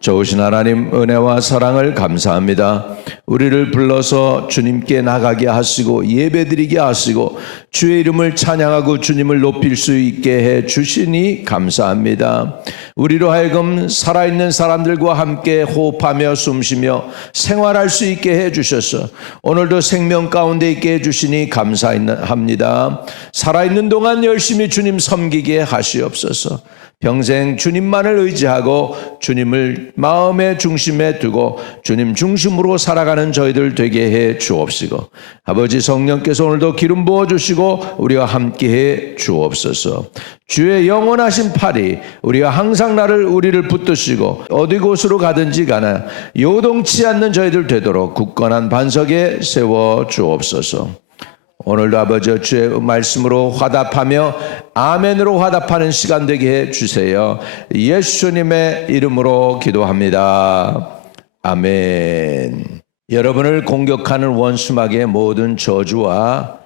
좋으신 하나님, 은혜와 사랑을 감사합니다. 우리를 불러서 주님께 나가게 하시고 예배드리게 하시고 주의 이름을 찬양하고 주님을 높일 수 있게 해 주시니 감사합니다. 우리로 하여금 살아있는 사람들과 함께 호흡하며 숨쉬며 생활할 수 있게 해 주셔서 오늘도 생명 가운데 있게 해 주시니 감사합니다. 살아있는 동안 열심히 주님 섬기게 하시옵소서. 평생 주님만을 의지하고 주님을 마음의 중심에 두고 주님 중심으로 살아가는 저희들 되게 해 주옵시고, 아버지 성령께서 오늘도 기름 부어주시고 우리와 함께해 주옵소서. 주의 영원하신 팔이 우리가 항상 우리를 붙드시고 어디 곳으로 가든지 가나 요동치 않는 저희들 되도록 굳건한 반석에 세워 주옵소서. 오늘도 아버지 주의 말씀으로 화답하며 아멘으로 화답하는 시간 되게 해 주세요. 예수님의 이름으로 기도합니다. 아멘. 여러분을 공격하는 원수막의 모든 저주와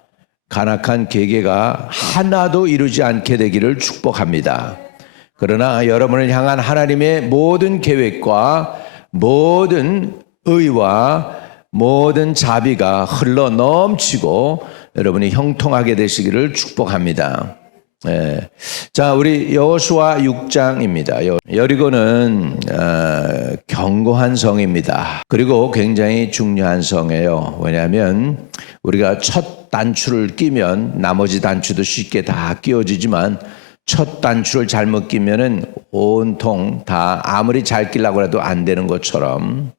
간악한 계계가 하나도 이루지 않게 되기를 축복합니다. 그러나 여러분을 향한 하나님의 모든 계획과 모든 의와 모든 자비가 흘러 넘치고 여러분이 형통하게 되시기를 축복합니다. 자, 우리 여호수아 6장입니다. 여리고는 견고한 성입니다. 그리고 굉장히 중요한 성이에요. 왜냐하면 우리가 첫 단추를 끼면 나머지 단추도 쉽게 다 끼워지지만 첫 단추를 잘못 끼면은 온통 다 아무리 잘 끼려고 해도 안 되는 것처럼,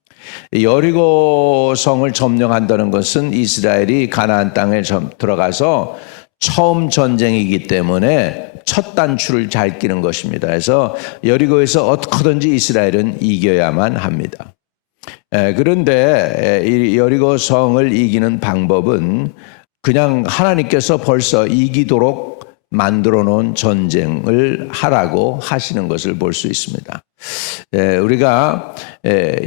여리고 성을 점령한다는 것은 이스라엘이 가나안 땅에 들어가서 처음 전쟁이기 때문에 첫 단추를 잘 끼는 것입니다. 그래서 여리고에서 어떻게든지 이스라엘은 이겨야만 합니다. 그런데 이 여리고 성을 이기는 방법은 그냥 하나님께서 벌써 이기도록 만들어 놓은 전쟁을 하라고 하시는 것을 볼 수 있습니다. 우리가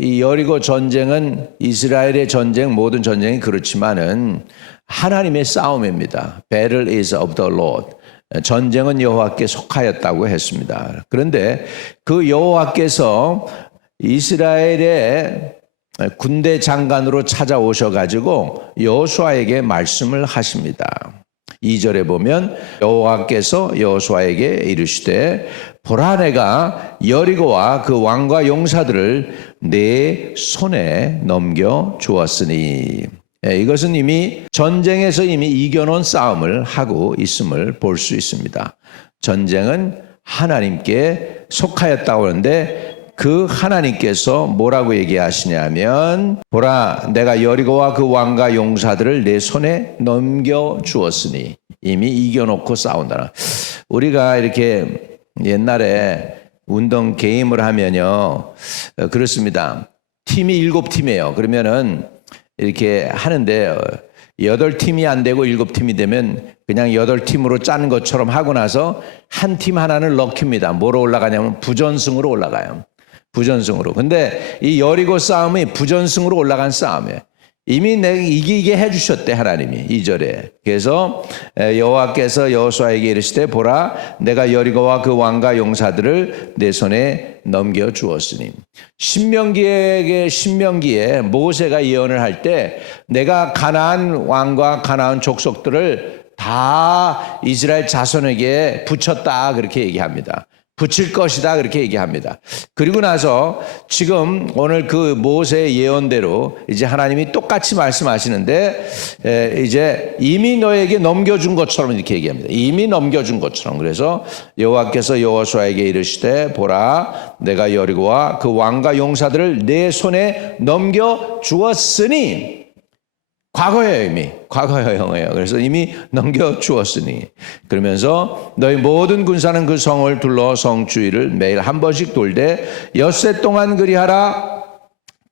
이 여리고 전쟁은 이스라엘의 전쟁, 모든 전쟁이 그렇지만은 하나님의 싸움입니다. Battle is of the Lord. 전쟁은 여호와께 속하였다고 했습니다. 그런데 그 여호와께서 이스라엘의 군대 장관으로 찾아오셔가지고 여호수아에게 말씀을 하십니다. 2절에 보면 여호와께서 여호수아에게 이르시되 보라, 내가 여리고와 그 왕과 용사들을 내 손에 넘겨 주었으니, 이것은 이미 전쟁에서 이미 이겨놓은 싸움을 하고 있음을 볼 수 있습니다. 전쟁은 하나님께 속하였다고 하는데 그 하나님께서 뭐라고 얘기하시냐면, 보라, 내가 여리고와 그 왕과 용사들을 내 손에 넘겨 주었으니, 이미 이겨놓고 싸운다. 우리가 이렇게 옛날에 운동 게임을 하면요, 그렇습니다. 팀이 7팀이에요. 그러면은 이렇게 하는데 8팀이 안 되고 7팀이 되면 그냥 8팀으로 짠 것처럼 하고 나서 한 팀 하나는 럭키입니다. 뭐로 올라가냐면 부전승으로 올라가요. 부전승으로. 근데 이 여리고 싸움이 부전승으로 올라간 싸움이에요. 이미 내가 이기게 해주셨대, 하나님이. 2절에. 그래서 여호와께서 여호수아에게 이르시되 보라, 내가 여리고와 그 왕과 용사들을 내 손에 넘겨 주었으니. 신명기에 모세가 예언을 할 때 내가 가나안 왕과 가나안 족속들을 다 이스라엘 자손에게 붙였다, 그렇게 얘기합니다. 붙일 것이다, 그렇게 얘기합니다. 그리고 나서 지금 오늘 그 모세의 예언대로 이제 하나님이 똑같이 말씀하시는데, 이제 이미 너에게 넘겨준 것처럼 이렇게 얘기합니다. 이미 넘겨준 것처럼. 그래서 여호와께서 여호수아에게 이르시되 보라, 내가 여리고와 그 왕과 용사들을 내 손에 넘겨 주었으니, 과거예요. 이미 과거형이에요. 그래서 이미 넘겨주었으니 그러면서 너희 모든 군사는 그 성을 둘러 성 주위를 매일 한 번씩 돌되 엿새 동안 그리하라.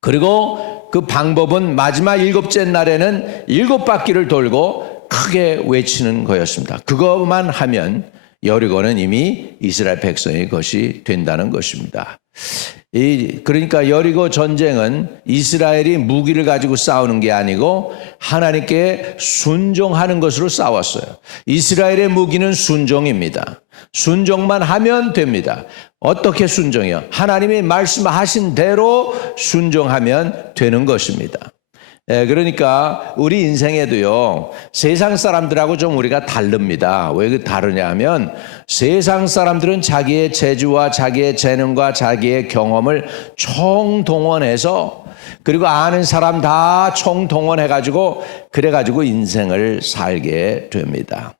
그리고 그 방법은 마지막 7째 날에는 7바퀴를 돌고 크게 외치는 거였습니다. 그것만 하면 여리고는 이미 이스라엘 백성의 것이 된다는 것입니다. 그러니까 여리고 전쟁은 이스라엘이 무기를 가지고 싸우는 게 아니고 하나님께 순종하는 것으로 싸웠어요. 이스라엘의 무기는 순종입니다. 순종만 하면 됩니다. 어떻게 순종이요? 하나님이 말씀하신 대로 순종하면 되는 것입니다. 그러니까 우리 인생에도요, 세상 사람들하고 좀 우리가 다릅니다. 왜 다르냐 하면 세상 사람들은 자기의 재주와 자기의 재능과 자기의 경험을 총동원해서 그리고 아는 사람 다 총동원해가지고 그래가지고 인생을 살게 됩니다.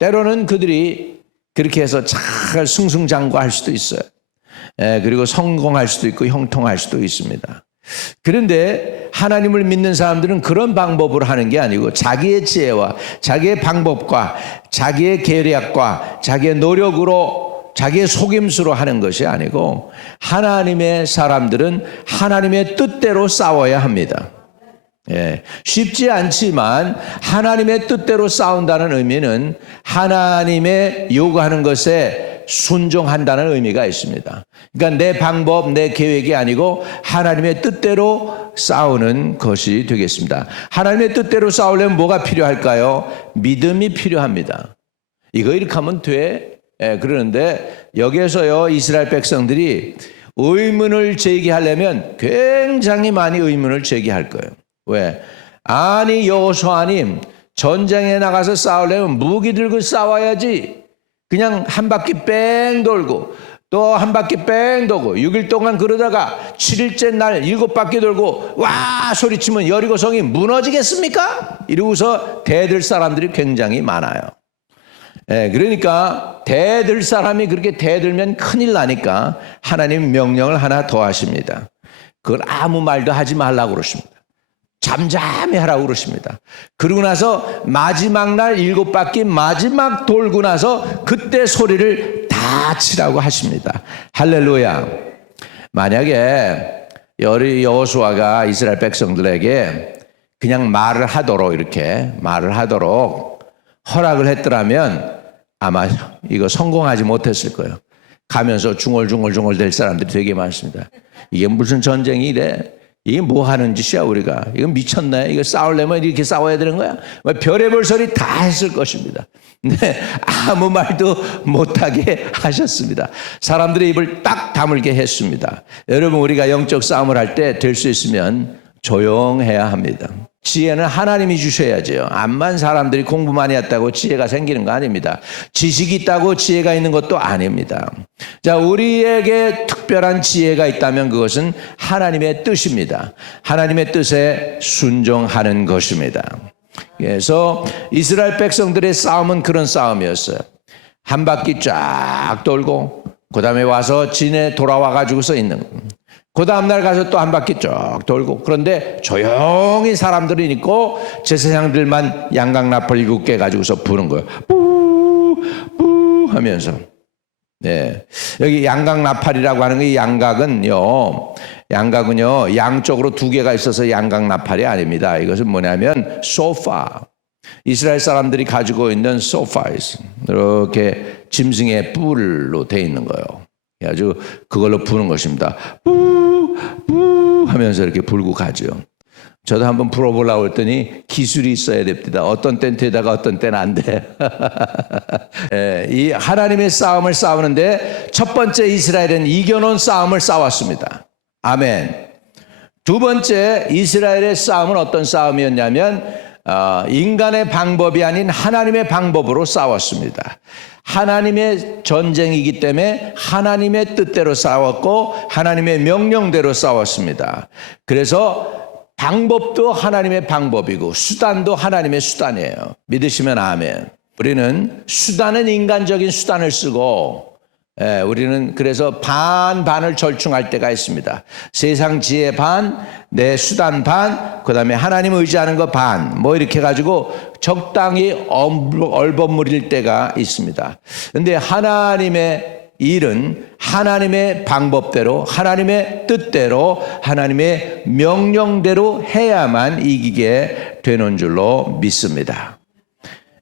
때로는 그들이 그렇게 해서 잘 승승장구할 수도 있어요. 그리고 성공할 수도 있고 형통할 수도 있습니다. 그런데 하나님을 믿는 사람들은 그런 방법으로 하는 게 아니고 자기의 지혜와 자기의 방법과 자기의 계략과 자기의 노력으로 자기의 속임수로 하는 것이 아니고 하나님의 사람들은 하나님의 뜻대로 싸워야 합니다. 쉽지 않지만 하나님의 뜻대로 싸운다는 의미는 하나님의 요구하는 것에 순종한다는 의미가 있습니다. 그러니까 내 방법, 내 계획이 아니고 하나님의 뜻대로 싸우는 것이 되겠습니다. 하나님의 뜻대로 싸우려면 뭐가 필요할까요? 믿음이 필요합니다. 이거 이렇게 하면 돼. 그러는데 여기에서요, 이스라엘 백성들이 의문을 제기하려면 굉장히 많이 의문을 제기할 거예요. 왜? 아니 여호수아님, 전쟁에 나가서 싸우려면 무기 들고 싸워야지. 그냥 한 바퀴 뺑 돌고 또 한 바퀴 뺑 돌고 6일 동안 그러다가 7일째 날 7바퀴 돌고 와 소리치면 여리고성이 무너지겠습니까? 이러고서 대들 사람들이 굉장히 많아요. 그러니까 대들 사람이 그렇게 대들면 큰일 나니까 하나님 명령을 하나 더 하십니다. 그걸 아무 말도 하지 말라고 그러십니다. 잠잠히 하라고 그러십니다. 그러고 나서 마지막 날 7바퀴 마지막 돌고 나서 그때 소리를 다 치라고 하십니다. 할렐루야. 만약에 여호수아가 이스라엘 백성들에게 그냥 말을 하도록 이렇게 말을 하도록 허락을 했더라면 아마 이거 성공하지 못했을 거예요. 가면서 중얼중얼 될 사람들이 되게 많습니다. 이게 무슨 전쟁이 이래? 이게 뭐 하는 짓이야 우리가? 이거 미쳤네. 이거 싸우려면 이렇게 싸워야 되는 거야? 별의별 소리 다 했을 것입니다. 근데 아무 말도 못하게 하셨습니다. 사람들의 입을 딱 다물게 했습니다. 여러분 우리가 영적 싸움을 할 때 될 수 있으면 조용해야 합니다. 지혜는 하나님이 주셔야죠. 암만 사람들이 공부 많이 했다고 지혜가 생기는 거 아닙니다. 지식이 있다고 지혜가 있는 것도 아닙니다. 자, 우리에게 특별한 지혜가 있다면 그것은 하나님의 뜻입니다. 하나님의 뜻에 순종하는 것입니다. 그래서 이스라엘 백성들의 싸움은 그런 싸움이었어요. 한 바퀴 쫙 돌고 그 다음에 와서 진에 돌아와 가지고서 있는 거예요. 그 다음날 가서 또 한 바퀴 쭉 돌고 그런데 조용히 사람들이 있고 제사장들만 양각나팔 7개 가지고서 부는 거예요. 뿌 하면서. 여기 양각나팔이라고 하는 게 양각은요 양쪽으로 2개가 있어서 양각나팔이 아닙니다. 이것은 뭐냐면 소파. 이스라엘 사람들이 가지고 있는 소파에서 이렇게 짐승의 뿔로 돼 있는 거예요. 아주 그걸로 부는 것입니다. 뿌 하면서 이렇게 불고 가죠. 저도 한번 불어보려고 했더니 기술이 있어야 됩니다. 어떤 때는 되다가 어떤 때는 안 돼. 이 하나님의 싸움을 싸우는데 첫 번째 이스라엘은 이겨놓은 싸움을 싸웠습니다. 아멘. 두 번째 이스라엘의 싸움은 어떤 싸움이었냐면 인간의 방법이 아닌 하나님의 방법으로 싸웠습니다. 하나님의 전쟁이기 때문에 하나님의 뜻대로 싸웠고 하나님의 명령대로 싸웠습니다. 그래서 방법도 하나님의 방법이고 수단도 하나님의 수단이에요. 믿으시면 아멘. 우리는 수단은 인간적인 수단을 쓰고 우리는 그래서 반반을 절충할 때가 있습니다. 세상 지혜 반, 내 수단 반, 그 다음에 하나님 의지하는 거 반, 뭐 이렇게 해가지고 적당히 얼버무릴 때가 있습니다. 근데 하나님의 일은 하나님의 방법대로, 하나님의 뜻대로, 하나님의 명령대로 해야만 이기게 되는 줄로 믿습니다.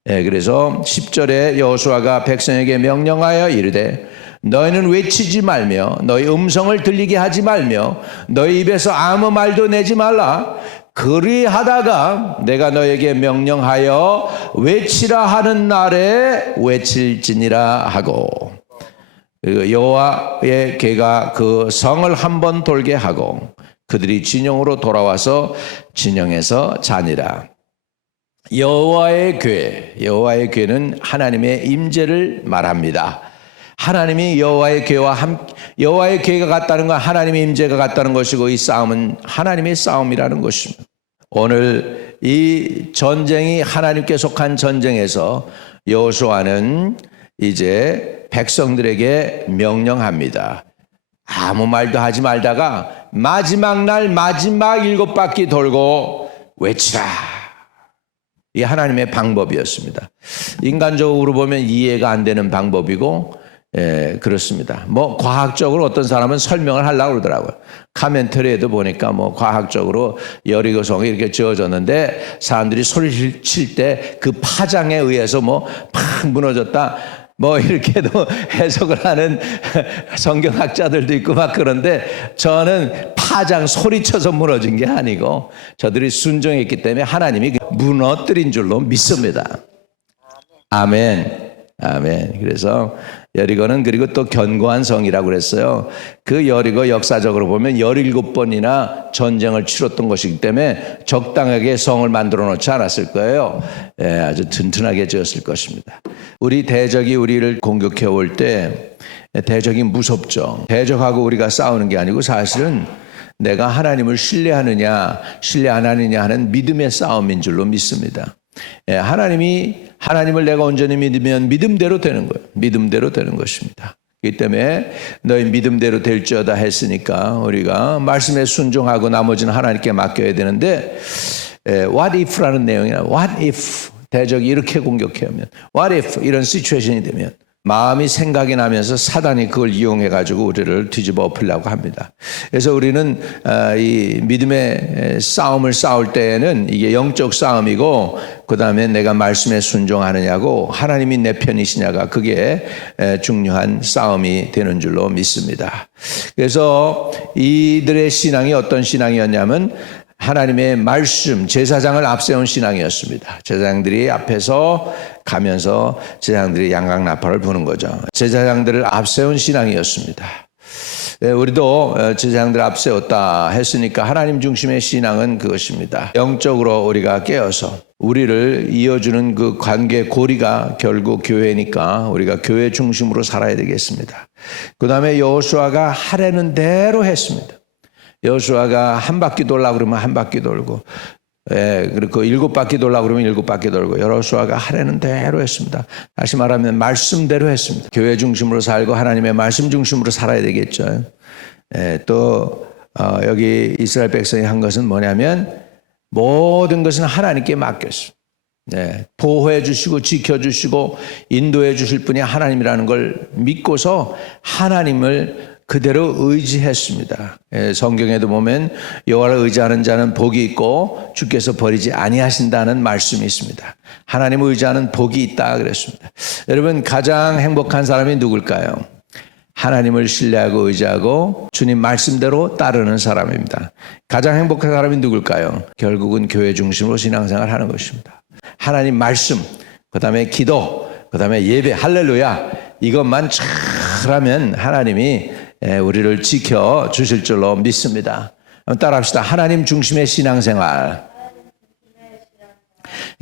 그래서 10절에 여호수아가 백성에게 명령하여 이르되 너희는 외치지 말며 너희 음성을 들리게 하지 말며 너희 입에서 아무 말도 내지 말라. 그리하다가 내가 너에게 명령하여 외치라 하는 날에 외칠지니라 하고, 여호와의 궤가 그 성을 한번 돌게 하고 그들이 진영으로 돌아와서 진영에서 자니라. 여호와의 궤는 하나님의 임재를 말합니다. 하나님이 여호와의 궤가 같다는 건 하나님의 임재가 같다는 것이고, 이 싸움은 하나님의 싸움이라는 것입니다. 오늘 이 전쟁이 하나님께 속한 전쟁에서 여호수아는 이제 백성들에게 명령합니다. 아무 말도 하지 말다가 마지막 날 마지막 7바퀴 돌고 외치라. 이 하나님의 방법이었습니다. 인간적으로 보면 이해가 안 되는 방법이고, 그렇습니다. 뭐 과학적으로 어떤 사람은 설명을 하려고 그러더라고요. 카멘터리에도 보니까 뭐 과학적으로 여리고성이 이렇게 지어졌는데 사람들이 소리를 칠 때 그 파장에 의해서 뭐 팍 무너졌다, 뭐 이렇게도 해석을 하는 성경학자들도 있고 막 그런데, 저는 파장 소리쳐서 무너진 게 아니고 저들이 순종했기 때문에 하나님이 무너뜨린 줄로 믿습니다. 아멘. 아멘. 그래서 여리고는 그리고 또 견고한 성이라고 그랬어요. 그 여리고 역사적으로 보면 17번이나 전쟁을 치렀던 것이기 때문에 적당하게 성을 만들어 놓지 않았을 거예요. 아주 튼튼하게 지었을 것입니다. 우리 대적이 우리를 공격해 올 때 대적이 무섭죠. 대적하고 우리가 싸우는 게 아니고 사실은 내가 하나님을 신뢰하느냐 신뢰 안 하느냐 하는 믿음의 싸움인 줄로 믿습니다. 하나님을 내가 온전히 믿으면 믿음대로 되는 거예요. 믿음대로 되는 것입니다. 그렇기 때문에 너희 믿음대로 될지어다 했으니까 우리가 말씀에 순종하고 나머지는 하나님께 맡겨야 되는데, what if라는 내용이나 what if 대적이 이렇게 공격하면, what if 이런 시츄에이션이 되면 마음이 생각이 나면서 사단이 그걸 이용해 가지고 우리를 뒤집어 엎으려고 합니다. 그래서 우리는 이 믿음의 싸움을 싸울 때에는 이게 영적 싸움이고, 그 다음에 내가 말씀에 순종하느냐고 하나님이 내 편이시냐가 그게 중요한 싸움이 되는 줄로 믿습니다. 그래서 이들의 신앙이 어떤 신앙이었냐면 하나님의 말씀, 제사장을 앞세운 신앙이었습니다. 제사장들이 앞에서 가면서 제사장들이 양각나팔을 부는 거죠. 제사장들을 앞세운 신앙이었습니다. 우리도 제사장들 앞세웠다 했으니까 하나님 중심의 신앙은 그것입니다. 영적으로 우리가 깨어서 우리를 이어주는 그 관계 고리가 결국 교회니까 우리가 교회 중심으로 살아야 되겠습니다. 그 다음에 여호수아가 하라는 대로 했습니다. 여호수아가 한 바퀴 돌라고 그러면 한 바퀴 돌고, 그리고 7바퀴 돌라고 그러면 7바퀴 돌고, 여호수아가 하라는 대로 했습니다. 다시 말하면 말씀대로 했습니다. 교회 중심으로 살고 하나님의 말씀 중심으로 살아야 되겠죠. 또 여기 이스라엘 백성이 한 것은 뭐냐면 모든 것은 하나님께 맡겼습니다. 보호해 주시고 지켜주시고 인도해 주실 분이 하나님이라는 걸 믿고서 하나님을 그대로 의지했습니다. 성경에도 보면 여호와를 의지하는 자는 복이 있고 주께서 버리지 아니하신다는 말씀이 있습니다. 하나님을 의지하는 복이 있다 그랬습니다. 여러분, 가장 행복한 사람이 누굴까요? 하나님을 신뢰하고 의지하고 주님 말씀대로 따르는 사람입니다. 가장 행복한 사람이 누굴까요? 결국은 교회 중심으로 신앙생활을 하는 것입니다. 하나님 말씀, 그 다음에 기도, 그 다음에 예배, 할렐루야, 이것만 잘하면 하나님이 우리를 지켜주실 줄로 믿습니다. 한번 따라합시다. 하나님 중심의 신앙생활.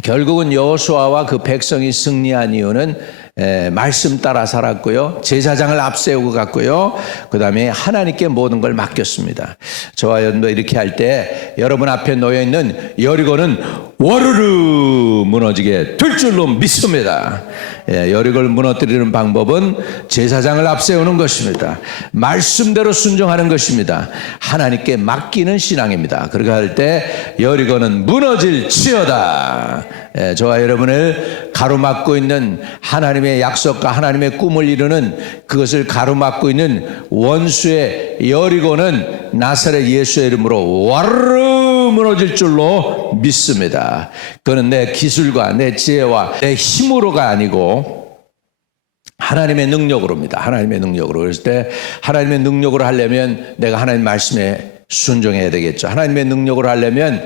결국은 여호수아와 그 백성이 승리한 이유는 말씀 따라 살았고요. 제사장을 앞세우고 갔고요. 그 다음에 하나님께 모든 걸 맡겼습니다. 저와 여러분도 이렇게 할 때 여러분 앞에 놓여있는 여리고는 와르르 무너지게 될 줄로 믿습니다. 여리고를 무너뜨리는 방법은 제사장을 앞세우는 것입니다. 말씀대로 순종하는 것입니다. 하나님께 맡기는 신앙입니다. 그렇게 할 때 여리고는 무너질지어다. 저와 여러분을 가로막고 있는 하나님의 약속과 하나님의 꿈을 이루는 그것을 가로막고 있는 원수의 여리고는 나사렛 예수의 이름으로 와르르 무너질 줄로 믿습니다. 그는 내 기술과 내 지혜와 내 힘으로가 아니고 하나님의 능력으로입니다. 하나님의 능력으로. 그랬을 때 하나님의 능력으로 하려면 내가 하나님 말씀에 순종해야 되겠죠. 하나님의 능력으로 하려면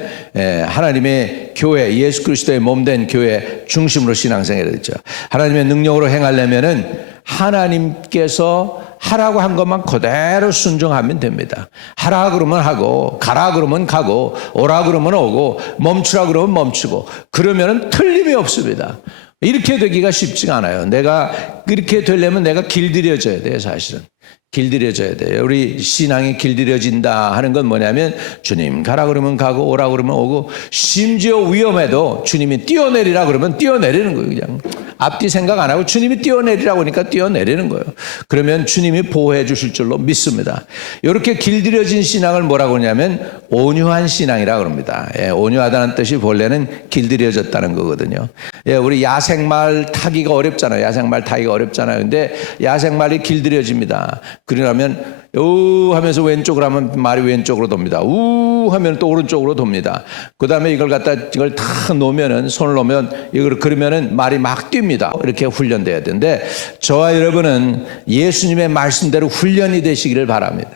하나님의 교회, 예수 그리스도의 몸된 교회 중심으로 신앙생활을 했죠. 하나님의 능력으로 행하려면은 하나님께서 하라고 한 것만 그대로 순종하면 됩니다. 하라 그러면 하고, 가라 그러면 가고, 오라 그러면 오고, 멈추라 그러면 멈추고, 그러면은 틀림이 없습니다. 이렇게 되기가 쉽지가 않아요. 내가 그렇게 되려면 내가 길들여져야 돼요, 사실은. 길들여져야 돼요. 우리 신앙이 길들여진다 하는 건 뭐냐면 주님 가라 그러면 가고 오라 그러면 오고 심지어 위험해도 주님이 뛰어내리라 그러면 뛰어내리는 거예요. 그냥 앞뒤 생각 안 하고 주님이 뛰어내리라고 하니까 뛰어내리는 거예요. 그러면 주님이 보호해 주실 줄로 믿습니다. 이렇게 길들여진 신앙을 뭐라고 하냐면 온유한 신앙이라고 합니다. 온유하다는 뜻이 본래는 길들여졌다는 거거든요. 우리 야생말 타기가 어렵잖아요. 야생말 타기가 어렵잖아요. 근데 야생말이 길들여집니다. 그러려면 우 하면서 왼쪽으로 하면 말이 왼쪽으로 돕니다. 우 하면 또 오른쪽으로 돕니다. 그 다음에 이걸 다 놓으면은 손을 놓으면 이걸 그러면은 말이 막 뜁니다. 이렇게 훈련돼야 되는데 저와 여러분은 예수님의 말씀대로 훈련이 되시기를 바랍니다.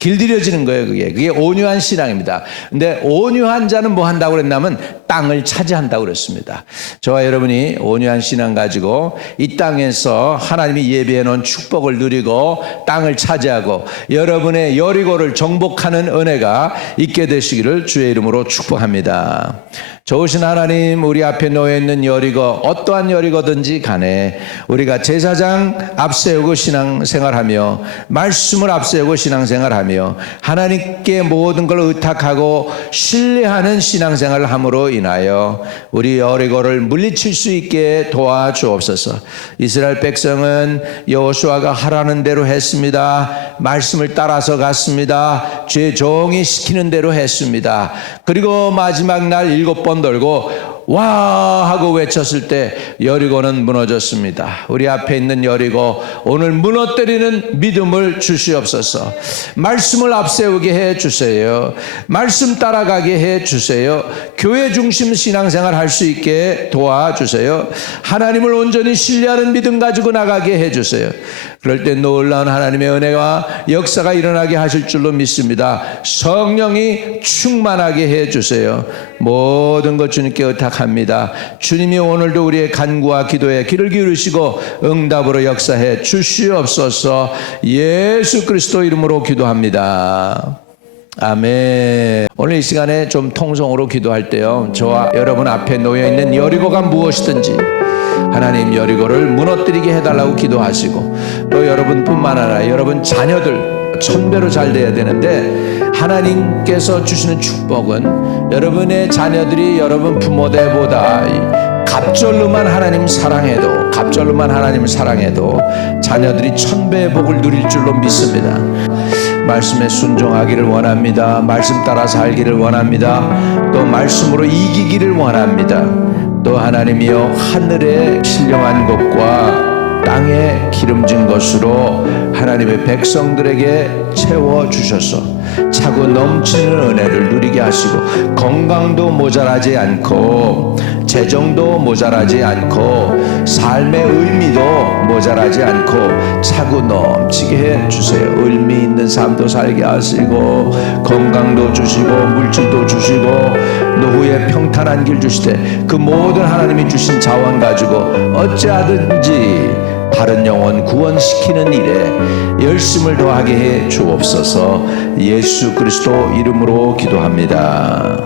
길들여지는 거예요. 그게 온유한 신앙입니다. 근데 온유한 자는 뭐 한다고 그랬냐면 땅을 차지한다고 그랬습니다. 저와 여러분이 온유한 신앙 가지고 이 땅에서 하나님이 예비해 놓은 축복을 누리고 땅을 차지하고 여러분의 여리고를 정복하는 은혜가 있게 되시기를 주의 이름으로 축복합니다. 좋으신 하나님, 우리 앞에 놓여있는 여리고 어떠한 여리고든지 간에 우리가 제사장 앞세우고 신앙생활하며 말씀을 앞세우고 신앙생활하며 하나님께 모든 걸 의탁하고 신뢰하는 신앙생활을 함으로 인하여 우리 여리고를 물리칠 수 있게 도와주옵소서. 이스라엘 백성은 여호수아가 하라는 대로 했습니다. 말씀을 따라서 갔습니다. 주의 종이 시키는 대로 했습니다. 그리고 마지막 날 7번 돌고 와 하고 외쳤을 때 여리고는 무너졌습니다. 우리 앞에 있는 여리고 오늘 무너뜨리는 믿음을 주시옵소서. 말씀을 앞세우게 해 주세요. 말씀 따라가게 해 주세요. 교회 중심 신앙생활 할 수 있게 도와주세요. 하나님을 온전히 신뢰하는 믿음 가지고 나가게 해 주세요. 그럴 때 놀라운 하나님의 은혜와 역사가 일어나게 하실 줄로 믿습니다. 성령이 충만하게 해 주세요. 모든 것 주님께 의탁합니다. 주님이 오늘도 우리의 간구와 기도에 귀를 기울이시고 응답으로 역사해 주시옵소서. 예수 그리스도 이름으로 기도합니다. 아멘. 오늘 이 시간에 좀 통성으로 기도할 때요, 저와 여러분 앞에 놓여있는 여리고가 무엇이든지 하나님 여리고를 무너뜨리게 해달라고 기도하시고, 또 여러분뿐만 아니라 여러분 자녀들 1000배로 잘 돼야 되는데 하나님께서 주시는 축복은 여러분의 자녀들이 여러분 부모들보다 갑절로만 하나님 사랑해도, 갑절로만 하나님을 사랑해도 자녀들이 1000배의 복을 누릴 줄로 믿습니다. 말씀에 순종하기를 원합니다. 말씀 따라 살기를 원합니다. 또 말씀으로 이기기를 원합니다. 또 하나님이여 하늘의 신령한 것과 땅에 기름진 것으로 하나님의 백성들에게 채워주셔서 차고 넘치는 은혜를 누리게 하시고 건강도 모자라지 않고 재정도 모자라지 않고 삶의 의미도 모자라지 않고 차고 넘치게 해주세요. 의미 있는 삶도 살게 하시고 건강도 주시고 물질도 주시고 노후에 평탄한 길 주시되 그 모든 하나님이 주신 자원 가지고 어찌하든지 다른 영혼 구원시키는 일에 열심을 더하게 해 주옵소서. 예수 그리스도 이름으로 기도합니다.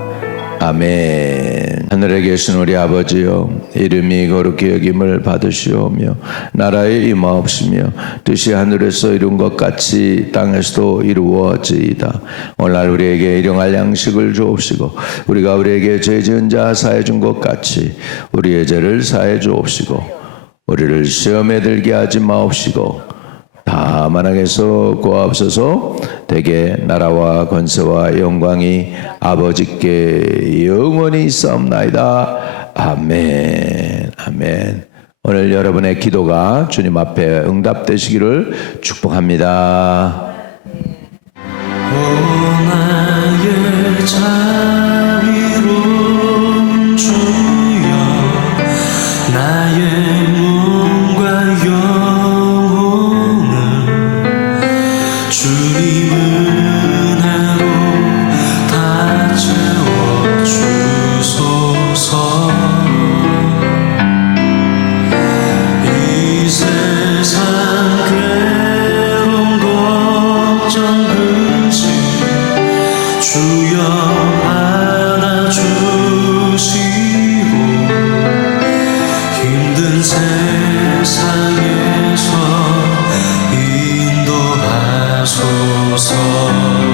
아멘. 하늘에 계신 우리 아버지여, 이름이 거룩히 여김을 받으시오며 나라의 임하옵시며 뜻이 하늘에서 이룬 것 같이 땅에서도 이루어지이다. 오늘날 우리에게 일용할 양식을 주옵시고 우리가 우리에게 죄 지은 자 사해 준 것 같이 우리의 죄를 사해 주옵시고 우리를 시험에 들게 하지 마옵시고 다만 악에서 구하옵소서. 대개 나라와 권세와 영광이 아버지께 영원히 있사옵나이다. 아멘. 아멘. 오늘 여러분의 기도가 주님 앞에 응답되시기를 축복합니다. 나의 자비로운 주여, 나의 몸과 영혼을 주님 은혜로 다 채워주소서. 이 세상 괴로운 걱정 근심 주여 안아주시고 힘든 세상에서 인도하소서.